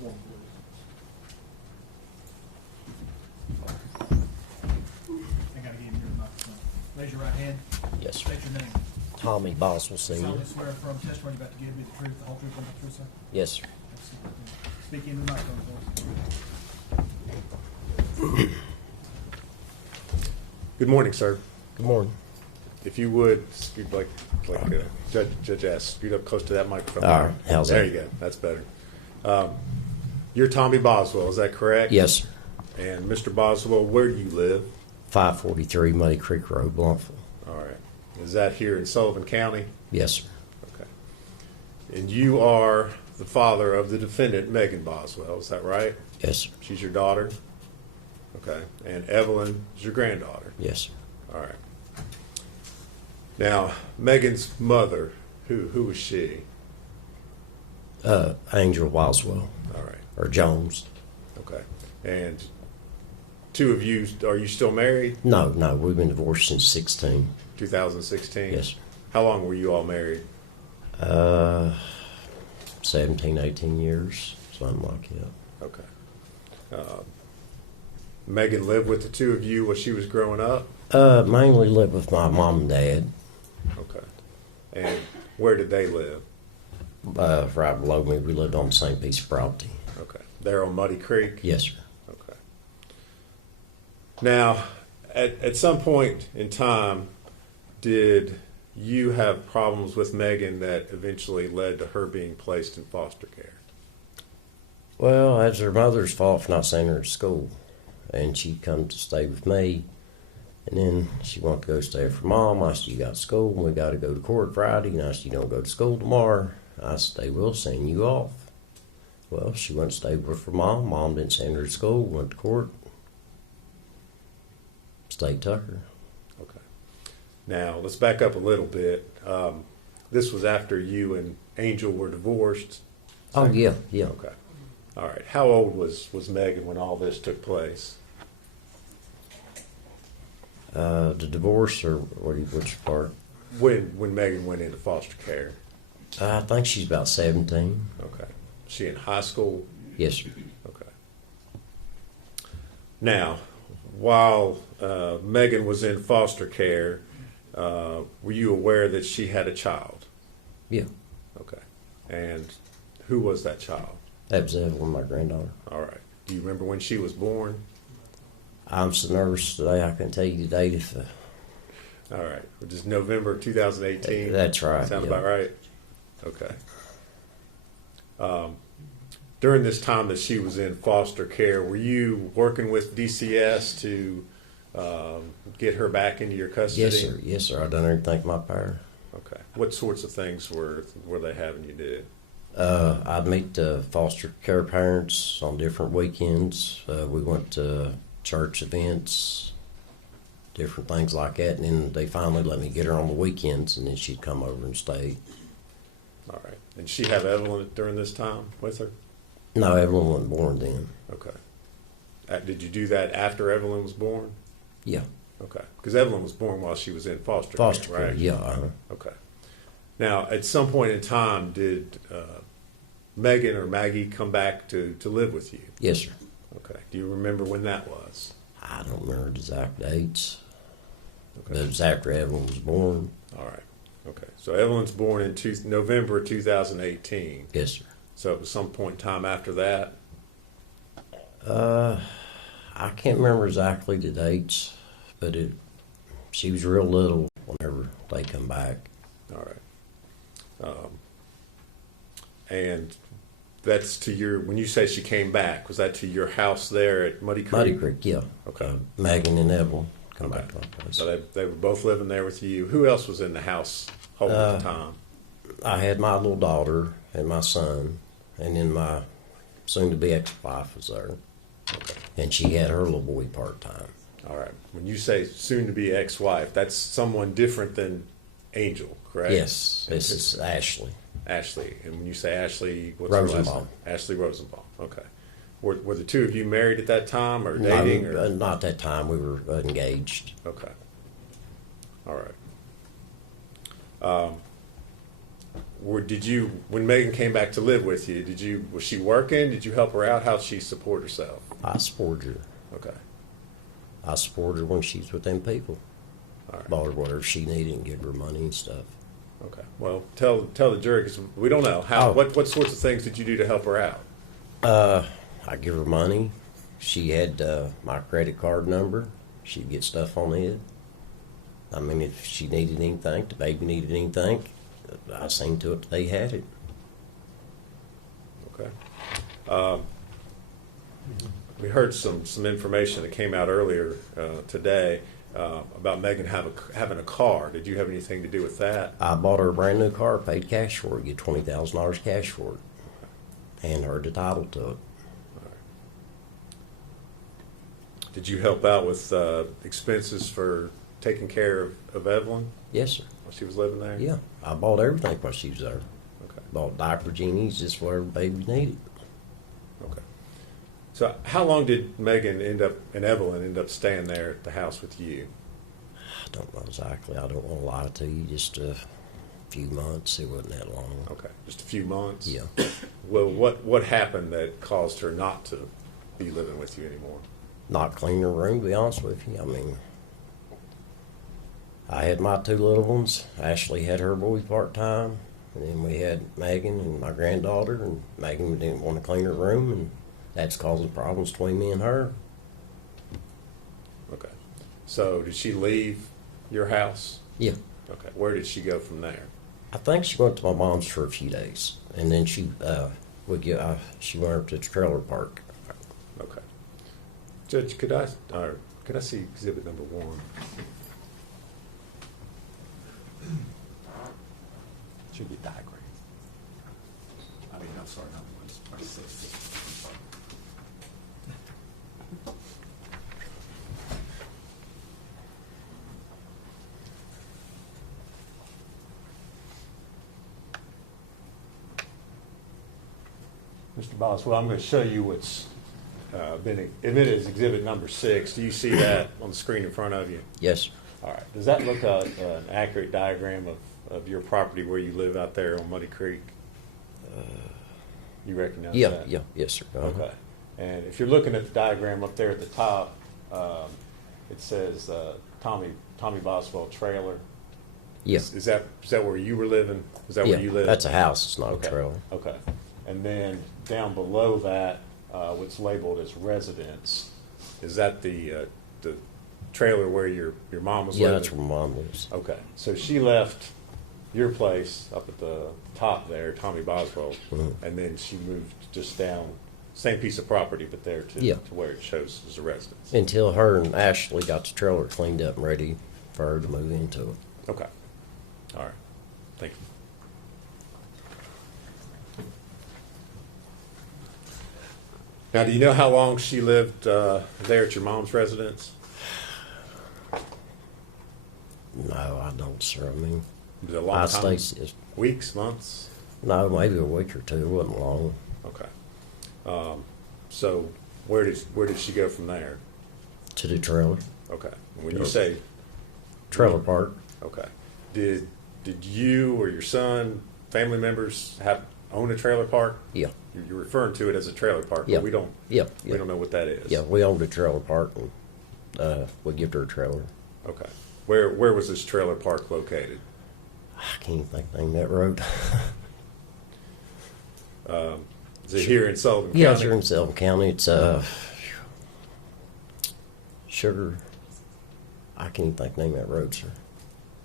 form, please. I gotta give you your microphone. Raise your right hand. Yes, sir. State your name. Tommy Boswell, Sr. Solemnly swear affirm testimony you're about to give me the truth, the whole truth, and nothing but the truth, sir. Yes, sir. Speak into the microphone, please. Good morning, sir. Good morning. If you would, scoot like Judge asked, scoot up close to that microphone. All right, how's there that? you go. That's better. You're Tommy Boswell, is that correct? Yes, sir. And Mr. Boswell, where do you live? 543 Muddy Creek Road, Bluntville. All right. Is that here in Sullivan County? Yes, sir. Okay. And you are the father of the defendant, Megan Boswell, is that right? Yes, sir. She's your daughter? Okay. And Evelyn is your granddaughter? Yes, sir. All right. Now, Megan's mother, who was she? Angel Boswell, All right. or Jones. Okay. And two of you, are you still married? No, we've been divorced since 16. 2016? Yes, sir. How long were you all married? 17, 18 years, something like that. Okay. Megan lived with the two of you while she was growing up? Mainly lived with my mom and dad. Okay. And where did they live? Right below me, we lived on the same piece of property. Okay. There on Muddy Creek? Yes, sir. Okay. Now, at some point in time, did you have problems with Megan that eventually led to her being placed in foster care? Well, that's her mother's fault for not sending her to school. And she come to stay with me. And then she wanted to go stay with her mom. I said, you got school, and we got to go to court Friday. And I said, you don't go to school tomorrow. I said, they will send you off. Well, she went to stay with her mom. Mom didn't send her to school, went to court. State took her. Okay. Now, let's back up a little bit. This was after you and Angel were divorced? Oh, yeah. Okay. All right. How old was Megan when all this took place? The divorce, or which part? When Megan went into foster care? I think she's about 17. Okay. Was she in high school? Yes, sir. Okay. Now, while Megan was in foster care, were you aware that she had a child? Yeah. Okay. And who was that child? That was Evelyn, my granddaughter. All right. Do you remember when she was born? I'm so nervous today, I can tell you the date if... All right. Which is November 2018? That's right. Sounds yeah. about right? Okay. During this time that she was in foster care, were you working with DCS to get her back into your custody? Yes, sir. Yes, sir. I done everything in my power. Okay. What sorts of things were they having you do? I'd meet the foster care parents on different weekends. We went to church events, different things like that, and then they finally let me get her on the weekends, and then she'd come over and stay. All right. And she have Evelyn during this time with her? No, Evelyn wasn't born then. Okay. Did you do that after Evelyn was born? Yeah. Okay. Because Evelyn was born while she was in foster Foster care, care, right? yeah. Okay. Now, at some point in time, did Megan or Maggie come back to live with you? Yes, sir. Okay. Do you remember when that was? I don't remember the exact dates, Okay. but it was after Evelyn was born. All right. Okay. So Evelyn's born in November 2018. Yes, sir. So it was some point in time after that? I can't remember exactly the dates, but she was real little whenever they come back. All right. And that's to your, when you say she came back, was that to your house there at Muddy Creek? Muddy Creek, yeah. Okay. Megan and Evelyn come Okay. back to my place. So they were both living there with you. Who else was in the house at the time? I had my little daughter and my son, and then my soon-to-be ex-wife was there. Okay. And she had her little boy part-time. All right. When you say soon-to-be ex-wife, that's someone different than Angel, correct? Yes, this is Ashley. Ashley. And when you say Ashley, what's her last Rosenbaum. name? Ashley Rosenbaum. Okay. Were the two of you married at that time or dating? No, or? not that time. We were engaged. Okay. All right. did you, when Megan came back to live with you, was she working? Did you help her out? How'd she support herself? I supported her. Okay. I supported her when she's with them people. All right. Bought her whatever she needed and give her money and stuff. Okay. Well, tell the jury, because we don't know. What sorts of things did you do to help her out? I give her money. She had my credit card number. She'd get stuff on it. I mean, if she needed anything, the baby needed anything, I seen to it they had it. Okay. We heard some information that came out earlier today about Megan having a car. Did you have anything to do with that? I bought her a brand new car, paid cash for it, get $20,000 cash for it, and her the title to it. Did you help out with expenses for taking care of Evelyn Yes, sir. while she was living there? Yeah, I bought everything while she was there. Okay. Bought diaper genies, just whatever baby needed. Okay. So how long did Megan and Evelyn end up staying there at the house with you? I don't know exactly. I don't want to lie to you. Just a few months. It wasn't that long. Okay, just a few months? Yeah. Well, what happened that caused her not to be living with you anymore? Not clean her room, to be honest with you. I mean, I had my two little ones. Ashley had her boy part-time. And then we had Megan and my granddaughter. And Megan didn't want to clean her room. And that's causing problems between me and her. Okay. So did she leave your house? Yeah. Okay. Where did she go from there? I think she went to my mom's for a few days. And then she she went up to the trailer park. Okay. Judge, could I see exhibit number 1? Should be a diagram. I mean, no, sorry, not one, it's 6. Mr. Boswell, I'm going to show you what's been admitted as exhibit number 6. Do you see that on the screen in front of you? Yes, sir. All right. Does that look an accurate diagram of your property where you live out there on Muddy Creek? You recognize that? Yeah, yes, sir. Uh-huh. Okay. And if you're looking at the diagram up there at the top, it says Tommy Boswell trailer. Yeah. Is that where you were living? Is that where you live? That's a house. It's not Okay. a trailer. Okay. And then down below that, what's labeled as residence, is that the trailer where your mom was Yeah, living? that's where my mom lives. Okay. So she left your place up at the top there, Tommy Boswell, and then she moved just down, same piece of property, but there to where it shows as a residence. Until her and Ashley got the trailer cleaned up and ready for her to move into it. Okay. All right. Thank you. Now, do you know how long she lived there at your mom's residence? No, I don't, sir. I mean, Was it a long time? stayed, Weeks, months? no, maybe a week or two. It wasn't long. Okay. So where did she go from there? To the trailer. Okay. When you say Trailer park. okay, did you or your son, family members, own a trailer park? Yeah. You're referring to it as a trailer park, Yeah. but we don't know what that is. Yeah, we owned a trailer park and we gave her a trailer. Okay. Where was this trailer park located? I can't even think the name of that road. Is it here in Sullivan County? Yeah, it's here in Sullivan County. It's Sugar. I can't even think the name of that road, sir.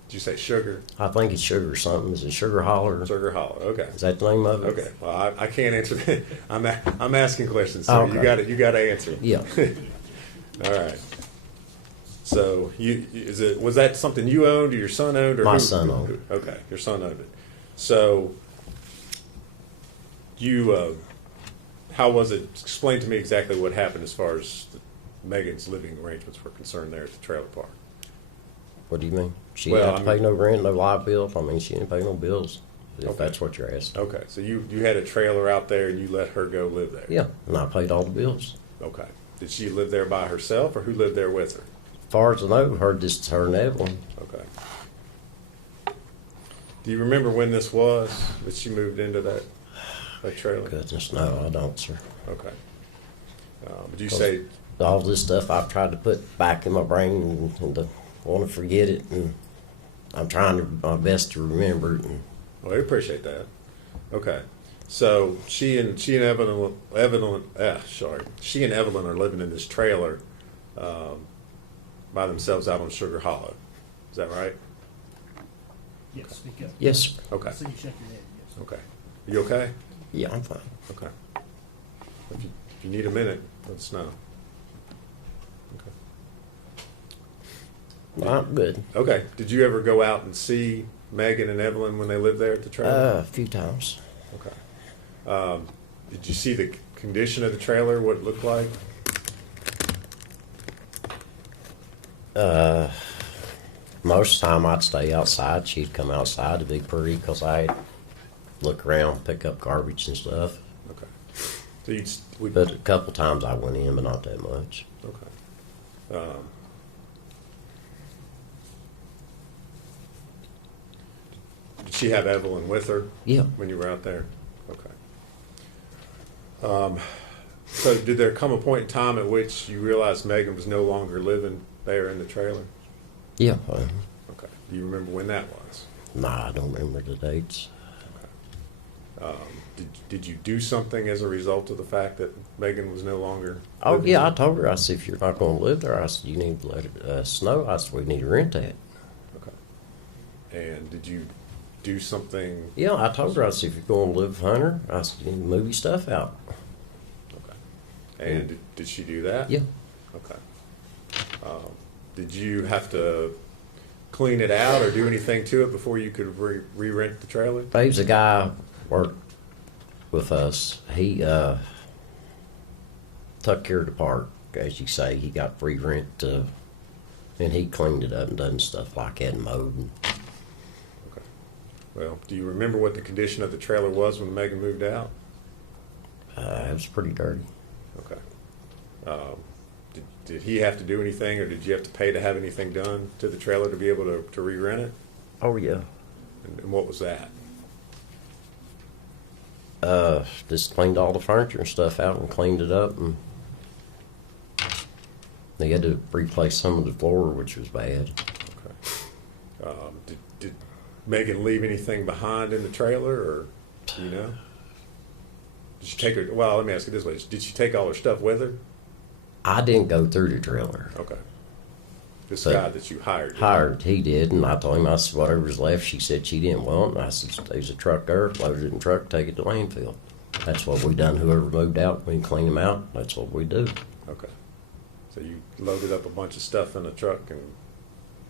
Did you say Sugar? I think it's Sugar something. Is it Sugar Holler? Sugar Hollow. Okay. Is that the name of it? Okay. Well, I can't answer that. I'm asking questions, so Okay. you got to answer. Yeah. All right. So was that something you owned or your son owned? Or My son owned it. Okay, your son owned it. So how was it? Explain to me exactly what happened as far as Megan's living arrangements were concerned there at the trailer park. What do you mean? She Well, didn't have to pay no rent, no light bill. I mean, she didn't pay no bills, if Okay. that's what you're asking. Okay, so you had a trailer out there and you let her go live there. Yeah, and I paid all the bills. Okay. Did she live there by herself, or who lived there with her? As far as I know, her and Evelyn. Okay. Do you remember when this was that she moved into that trailer? Goodness, no, I don't, sir. Okay. Would you say All this stuff I've tried to put back in my brain and to want to forget it, and I'm trying my best to remember it. And Well, I appreciate that. Okay, so she and Evelyn she and Evelyn are living in this trailer by themselves out on Sugar Hollow. Is that right? Yes, speak up. yes, sir. Okay. So you shake your head, yes. Okay. You okay? Yeah, I'm fine. Okay. If you need a minute, let us know. Okay. I'm good. Okay. Did you ever go out and see Megan and Evelyn when they lived there at the trailer? A few times. Okay. Did you see the condition of the trailer? What it looked like? Most of the time I'd stay outside. She'd come outside to be pretty because I'd look around, pick up garbage and stuff. Okay. So you'd. But a couple times I went in, but not that much. Okay. Did she have Evelyn with her? Yeah. When you were out there? Okay. So did there come a point in time at which you realized Megan was no longer living there in the trailer? Yeah. Okay. Do you remember when that was? Nah, I don't remember the dates. Did you do something as a result of the fact that Megan was no longer? Oh, living yeah, there? I told her, I said, if you're not going to live there, I said, you need to let it know. I said, we need to rent that. Okay. And did you do something? Yeah, I told her, I said, if you're going to live with Hunter, I said, you need to move your stuff out. Okay. And did she do that? Yeah. Okay. Did you have to clean it out or do anything to it before you could re-rent the trailer? Dave's a guy worked with us. He took care of the park, as you say. He got free rent, and he cleaned it up and done stuff like that and mowed. And Okay. Well, do you remember what the condition of the trailer was when Megan moved out? it was pretty dirty. Okay. Did he have to do anything, or did you have to pay to have anything done to the trailer to be able to re-rent it? Oh, yeah. And what was that? Just cleaned all the furniture and stuff out and cleaned it up, and they had to replace some of the floor, which was bad. Okay. Did Megan leave anything behind in the trailer, or do you know? Did she take her? Well, let me ask you this way: did she take all her stuff with her? I didn't go through the trailer. Okay. This But guy that you hired. Hired, he did, and I told him, I said, whatever's left, she said she didn't want, and I said, there's a truck there, loaded it in the truck, take it to landfill. That's what we done. Whoever moved out, we clean them out. That's what we do. Okay. So you loaded up a bunch of stuff in a truck and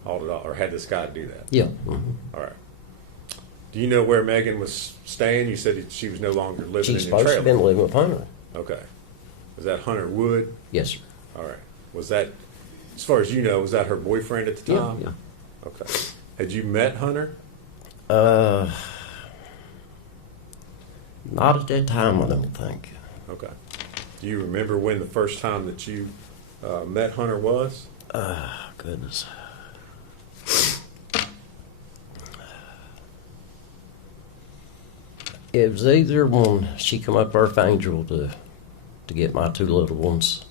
hauled it off, or had this guy do that? Yeah. Mm-hmm. All right. Do you know where Megan was staying? You said that she was no longer living She's in your supposed to have been trailer. living with Hunter. Okay. Was that Hunter Wood? Yes, sir. All right. Was that, as far as you know, was that her boyfriend at the Yeah, time? yeah. Okay. Had you met Hunter? Not at that time, I don't think. Okay. Do you remember when the first time that you met Hunter was? Goodness. It was either when she come up Earth Angel to get my two little ones,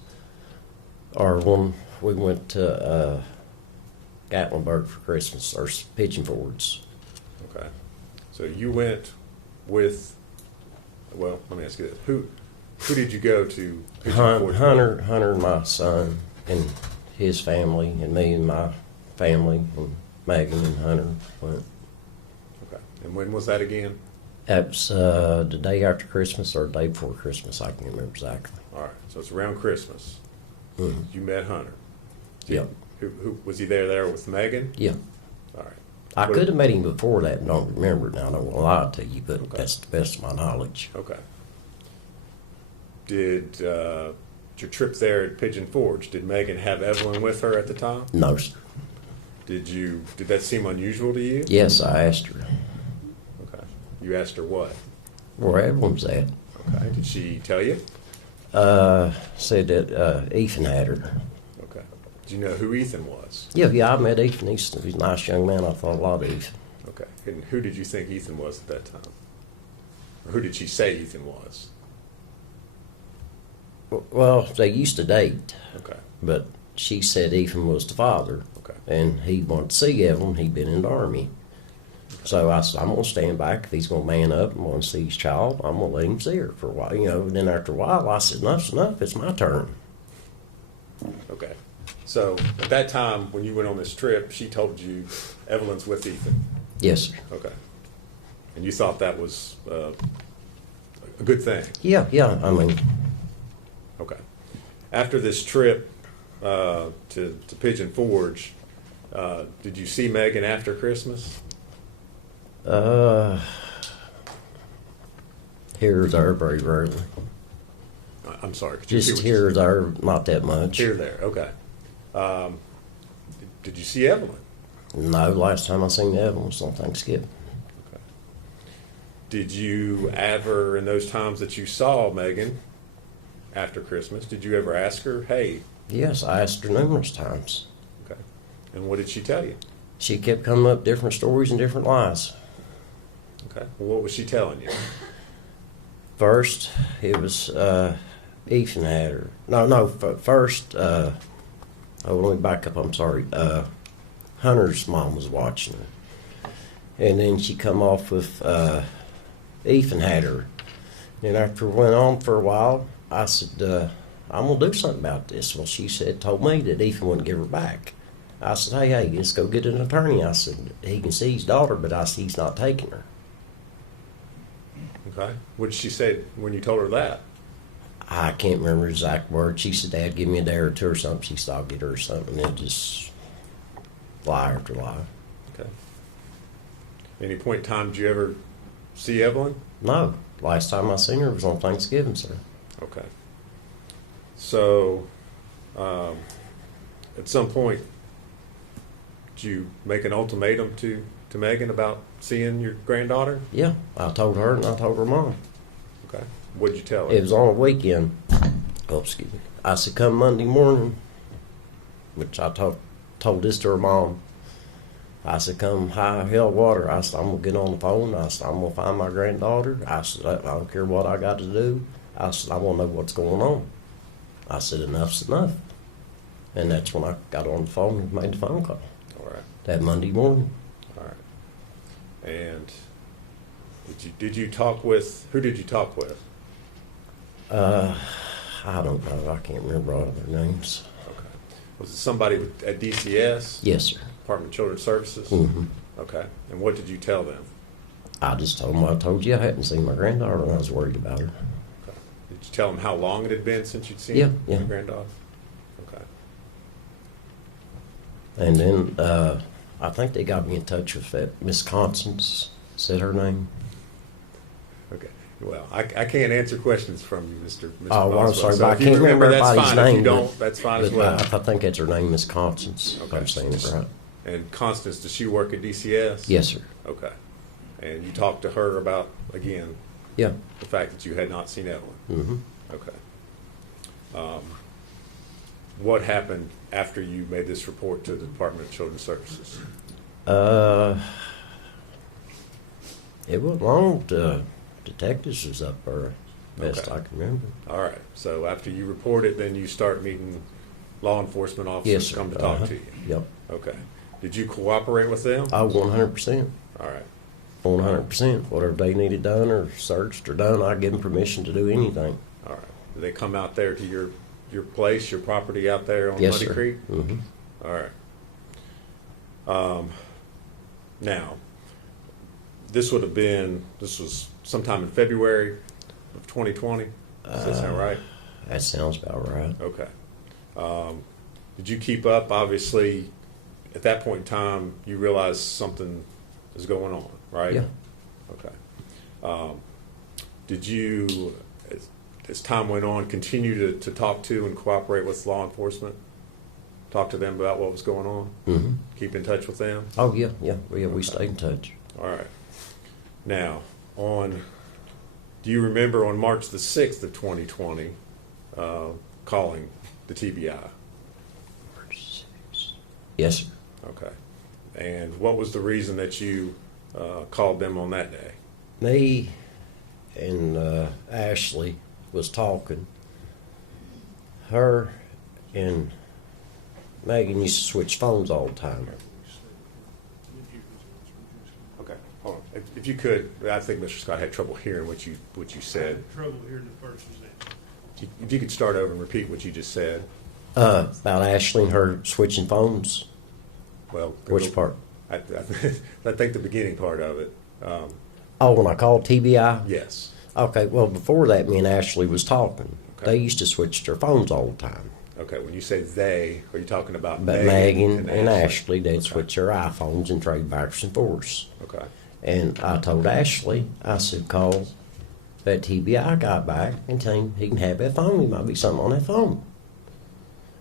or when we went to Gatlinburg for Christmas, or Pigeon Fords. Okay. So you went with, well, let me ask you this. Who did you go to Pigeon Forge with? Hunter and my son and his family, and me and my family, and Megan and Hunter went. Okay. And when was that again? That was the day after Christmas or the day before Christmas. I can't remember exactly. All right. So it's around Christmas. Mhm. You met Hunter. Yeah. Who was he there with Megan? Yeah. All right. I What- could have met him before that and don't remember it now. I don't want to lie to you, but Okay. that's the best of my knowledge. Okay. Did your trip there at Pigeon Forge, did Megan have Evelyn with her at the time? No, sir. Did that seem unusual to you? Yes, I asked her Okay. You asked her what? where everyone's at. Okay. Did she tell you? Said that Ethan had her. Okay. Do you know who Ethan was? Yeah, I met Ethan. He's a nice young man. I thought a lot of Ethan. Okay. Okay. And who did you think Ethan was at that time? Or who did she say Ethan was? Well, they used to date, Okay. but she said Ethan was the father, Okay. and he wanted to see Evelyn. He'd been in the Army. So I said, I'm going to stand back. If he's going to man up and want to see his child, I'm going to let him see her for a while. And then after a while, I said, enough's enough. It's my turn. Okay. So at that time, when you went on this trip, she told you Evelyn's with Ethan. Yes, sir. Okay. And you thought that was a good thing. Yeah, I mean, Okay. After this trip to Pigeon Forge, did you see Megan after Christmas? here or there, very rarely. I'm sorry. Could you Just repeat what here or there, not that much. Here, there. Okay. Did you see Evelyn? No, last time I seen Evelyn was on Thanksgiving. Okay. Did you ever, in those times that you saw Megan after Christmas, did you ever ask her, hey? Yes, I asked her numerous times. Okay. And what did she tell you? She kept coming up with different stories and different lies. Okay. Well, what was she telling you? First, it was Ethan had her. No. First, let me back up. I'm sorry. Hunter's mom was watching her, and then she come off with Ethan had her. And after it went on for a while, I said, I'm gonna do something about this. Well, she told me that Ethan wouldn't give her back. I said, hey, let's go get an attorney. I said, he can see his daughter, but I said, he's not taking her. Okay. What did she say when you told her that? I can't remember the exact words. She said, Dad, give me a day or two or something. She said, I'll get her or something. And it just lie after lie. Okay. Any point in time did you ever see Evelyn? No. Last time I seen her was on Thanksgiving, sir. Okay. So, at some point, did you make an ultimatum to Megan about seeing your granddaughter? Yeah. I told her and I told her mom. Okay. What did you tell her? It was on a weekend. Oh, excuse me. I said, come Monday morning, which I told this to her mom. I said, come high hell water. I said, I'm going to get on the phone. I said, I'm going to find my granddaughter. I said, I don't care what I got to do. I said, I want to know what's going on. I said, enough's enough. And that's when I got on the phone and made the phone call. All right. That Monday morning. All right. And did you talk with, who did you talk with? I don't know. I can't remember all of their names. Okay. Was it somebody at DCS? Yes, sir. Department of Children's Services? Mm-hmm. Okay. And what did you tell them? I just told them I told you I hadn't seen my granddaughter and I was worried about her. Okay. Did you tell them how long it had been since you'd seen Yeah. your granddaughter? Okay. And then I think they got me in touch with that Miss Constance, said her name. Okay. Well, I can't answer questions from you, Mr. Oh, well, I'm Boswell. sorry, So but I if you can't remember that's everybody's fine. If you name. don't, that's fine as But well. I think that's her name, Miss Constance, if Okay. I'm saying it right. And Constance, does she work at DCS? Yes, sir. Okay. And you talked to her about, again, Yeah. the fact that you had not seen Evelyn? Mm-hmm. Okay. What happened after you made this report to the Department of Children's Services? It wasn't long. The detectives was up there, best Okay. I can remember. All right. So after you report it, then you start meeting law enforcement officers Yes, to sir. come to talk to you? Yep. Okay. Did you cooperate with them? 100%. All right. 100%. Whatever they needed done or searched or done, I give them permission to do anything. All right. Did they come out there to your place, your property out there on Yes, Muddy sir. Creek? Mm-hmm. All right. Now, this was sometime in February of 2020. Does that sound right? That sounds about right. Okay. Did you keep up? Obviously, at that point in time, you realized something is going on, right? Yeah. Okay. Did you, as time went on, continue to talk to and cooperate with law enforcement? Talk to them about what was going on? Mm-hmm. Keep in touch with them? Oh, yeah. We stayed in touch. All right. Now, do you remember on March the 6th of 2020, calling the TBI? Yes, sir. Okay. And what was the reason that you called them on that day? Me and Ashley was talking. Her and Megan used to switch phones all the time. Okay, hold on. If you could, I think Mr. Scott had trouble hearing what you said. Trouble hearing the first sentence. If you could start over and repeat what you just said. About Ashley and her switching phones. Well, Which part? I think the beginning part of it. Oh, when I called TBI? Yes. Okay, well, before that, me and Ashley was talking. Okay. They used to switch their phones all the time. Okay, when you say they, are you talking about But Megan Megan and Ashley, they'd Okay. switch their iPhones and trade backwards and forwards. Okay. And I told Ashley, I said, call that TBI guy back and tell him he can have that phone. There might be something on that phone.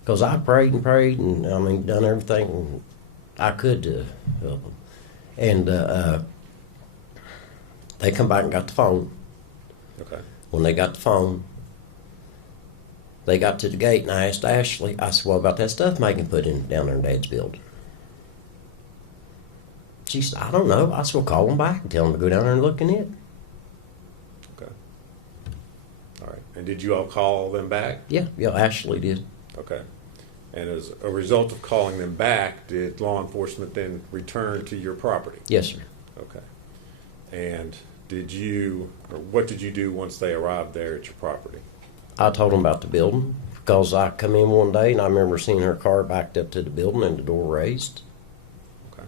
Because I prayed and I mean, done everything I could to help them. And they come back and got the phone. Okay. When they got the phone, they got to the gate and I asked Ashley, I said, what about that stuff Megan put in down there in Dad's building? She said, I don't know. I said, well, call them back and tell them to go down there and look in it. Okay. All right. And did you all call them back? Yeah, Ashley did. Okay. And as a result of calling them back, did law enforcement then return to your property? Yes, sir. Okay. And what did you do once they arrived there at your property? I told them about the building because I come in one day and I remember seeing her car backed up to the building and the door raised. Okay.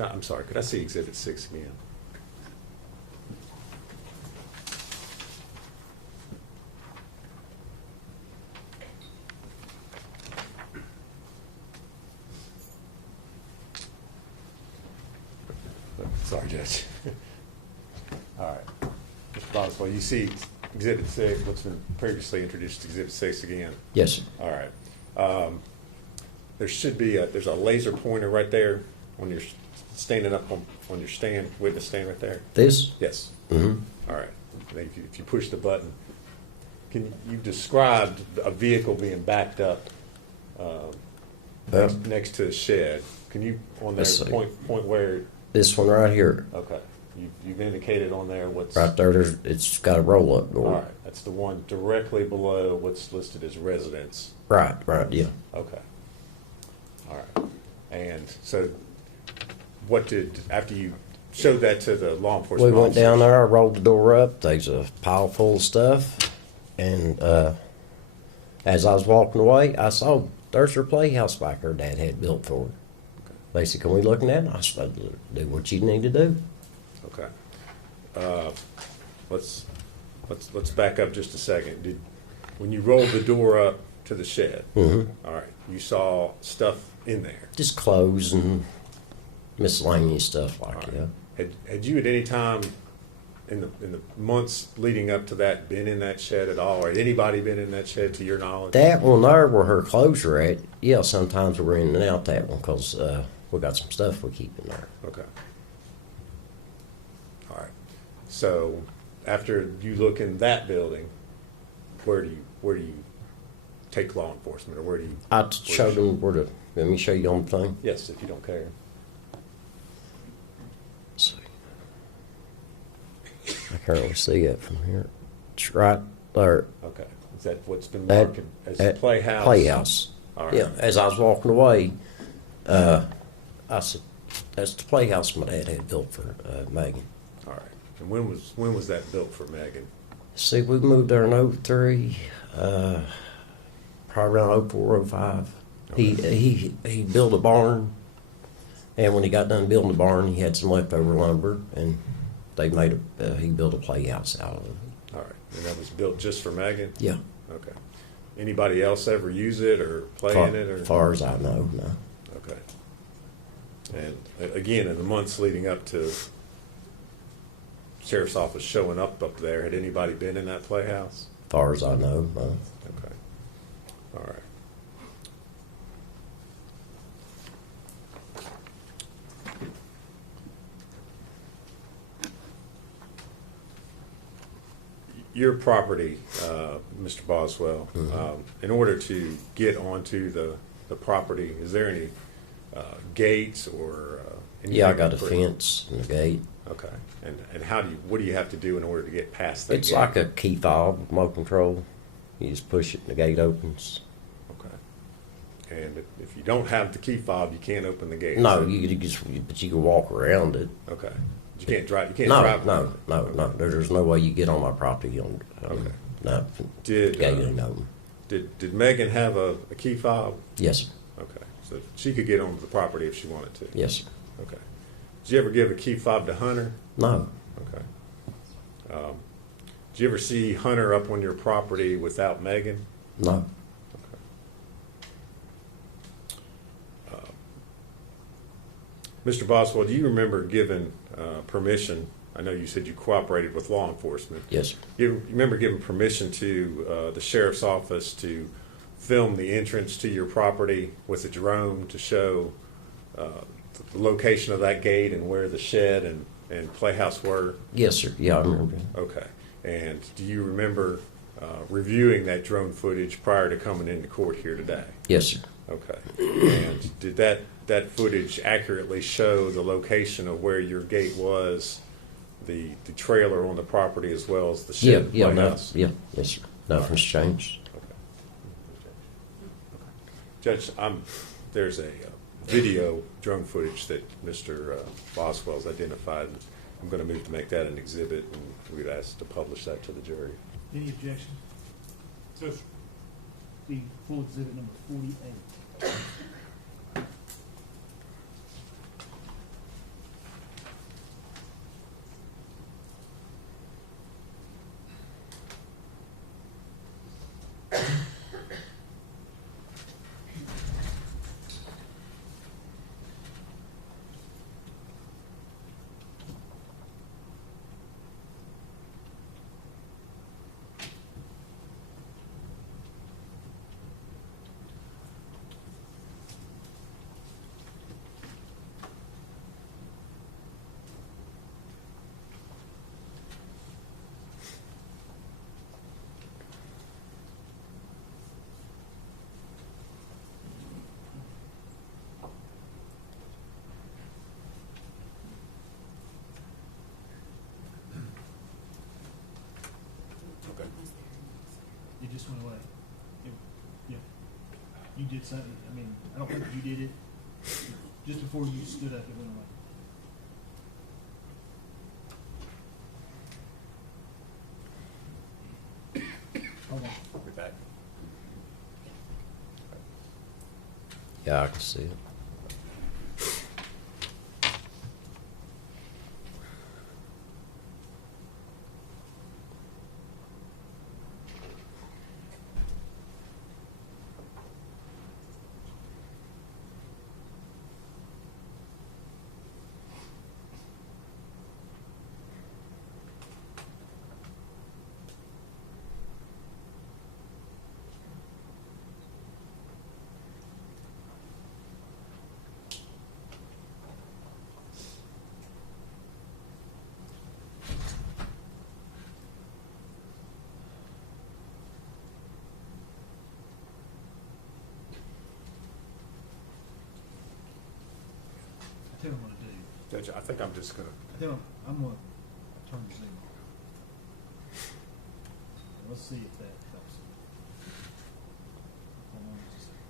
I'm sorry, could I see Exhibit 6 again? Sorry, Judge. All right. Mr. Boswell, you see Exhibit 6, what's been previously introduced to Exhibit 6 again? Yes, sir. All right. There should be there's a laser pointer right there when you're standing up on your stand, witness stand right there. This? Yes. Mm-hmm. All right. If you push the button, you described a vehicle being backed up next to a shed. Can you on there Let's see. point where? This one right here. Okay. You've indicated on there what's Right there, it's got a roll-up door. All right. That's the one directly below what's listed as residence. Right, yeah. Okay. All right. And so after you showed that to the law enforcement We went officers- down there, I rolled the door up, there's a pile full of stuff, and as I was walking away, I saw there's her playhouse back her dad had built for her. They said, can we look in that? And I said, do what you need to do. Okay. Let's back up just a second. When you rolled the door up to the shed, Mm-hmm. all right, you saw stuff in there. Just clothes and miscellaneous stuff like All right. that. Had you at any time in the months leading up to that been in that shed at all, or had anybody been in that shed to your knowledge? That one there where her clothes are at, yeah, sometimes we're in and out that one because we got some stuff we keep in there. Okay. All right. So after you look in that building, where do you take law enforcement, or where do you? I showed them where to, let me show you on the thing. Yes, if you don't care. Let's see. I can't really see it from here. It's right there. Okay. Is that what's been At- marked as at Playhouse? Playhouse. All right. Yeah, as I was walking away, I said, that's the playhouse my dad had built for Megan. All right. And when was that built for Megan? See, we moved there in 03, probably around 04, 05. He built a barn, and when he got done building the barn, he had some leftover lumber, and they made he built a playhouse out of it. All right. And that was built just for Megan? Yeah. Okay. Anybody else ever use it or play in it? Or? As far as I know, no. Okay. And again, in the months leading up to sheriff's office showing up there, had anybody been in that playhouse? As far as I know, no. Okay. All right. Your property, Mr. Boswell, in order to get onto the property, is there any gates or And you Yeah, I make got it a pretty- fence and a gate. Okay. And what do you have to do in order to get past that It's gate? like a key fob, remote control. You just push it and the gate opens. Okay. And if you don't have the key fob, you can't open the gate. No, is it? but you can walk around it. Okay. You can't drive. You can't No, drive. no, no, no. There's no way you get on my property on Okay. no, Did gate ain't open. did Megan have a key fob? Yes, sir. Okay. So she could get onto the property if she wanted to. Yes, sir. Okay. Did you ever give a key fob to Hunter? No, Okay. Did you ever see Hunter up on your property without Megan? no. Mr. Boswell, do you remember giving permission? I know you said you cooperated with law enforcement. Yes, sir. You remember giving permission to the sheriff's office to film the entrance to your property with a drone to show the location of that gate and where the shed and playhouse were? Yes, sir. Yeah, I remember. Okay. And do you remember reviewing that drone footage prior to coming into court here today? Yes, sir. Okay. And did that footage accurately show the location of where your gate was, the trailer on the property, as well as the Yeah, shed yeah, no, playhouse? yeah, yes, sir. Nothing's changed. Judge, there's a video drone footage that Mr. Boswell's identified. I'm going to move to make that an exhibit, and we'd ask to publish that to the jury. Any objection? So, The full exhibit number 48. Okay. It just went away. Yeah. You did something. I mean, I don't think you did it. Just before you stood up, it went away. Hold on. I'll be back. Yeah, I can see it. I tell you what I'm gonna do. Judge, I think I'm just going to. I tell you, I'm gonna turn the Zoom on. Let's see if that helps. Hold on just a second.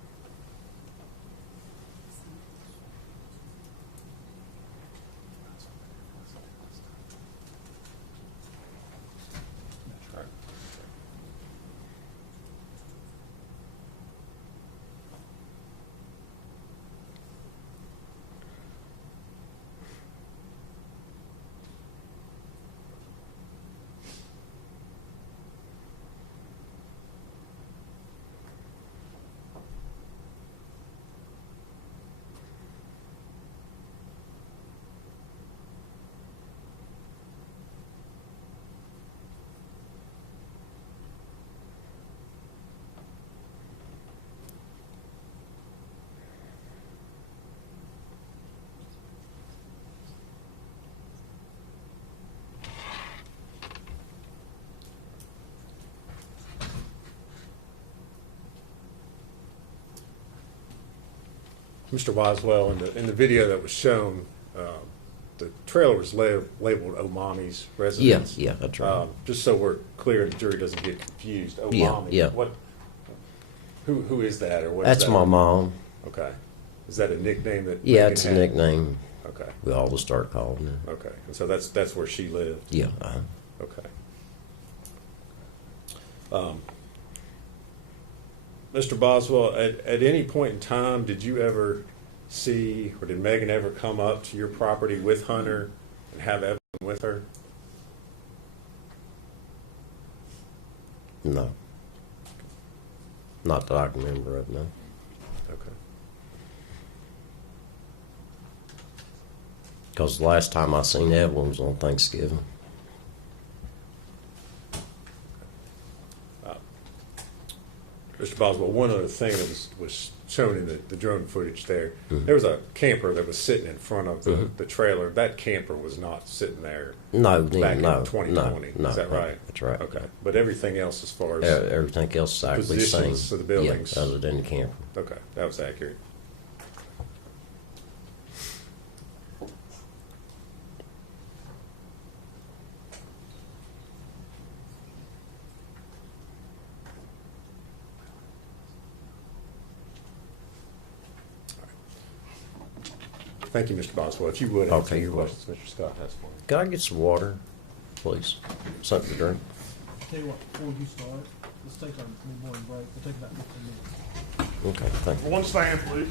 Mr. Boswell, in the video that was shown, the trailer was labeled Omami's residence. Yeah, that's right. Just so we're clear and the jury doesn't get confused. Omami. Yeah. What? Who is that, or what? That's is that? my mom. Okay. Is that a nickname that? Yeah, Megan it's a had? nickname Okay. we always start calling her. Okay. And so that's where she lived. Yeah. Okay. Mr. Boswell, at any point in time, did you ever see, or did Megan ever come up to your property with Hunter and have Evan with her? No. Not that I can remember of, no. Okay. Because the last time I seen Evelyn was on Thanksgiving. Mr. Boswell, one other thing that was shown in the drone footage there, Mm-hmm. there was a camper that was sitting in front of the trailer. That camper was not sitting there No, back no, in 2020. no, Is that no, right? That's right. Okay. But everything else as far as, Everything else is actually the same. Positions of the buildings. Yeah, other than the camper. okay, that was accurate. Thank you, Mr. Boswell. If you would answer Okay, any you're questions Mr. Scott has for me. Can I get some water, please? Something to drink? Tell you what, before you start, let's take our morning break. We'll take about 15 minutes. Okay, thank you. One stand, please.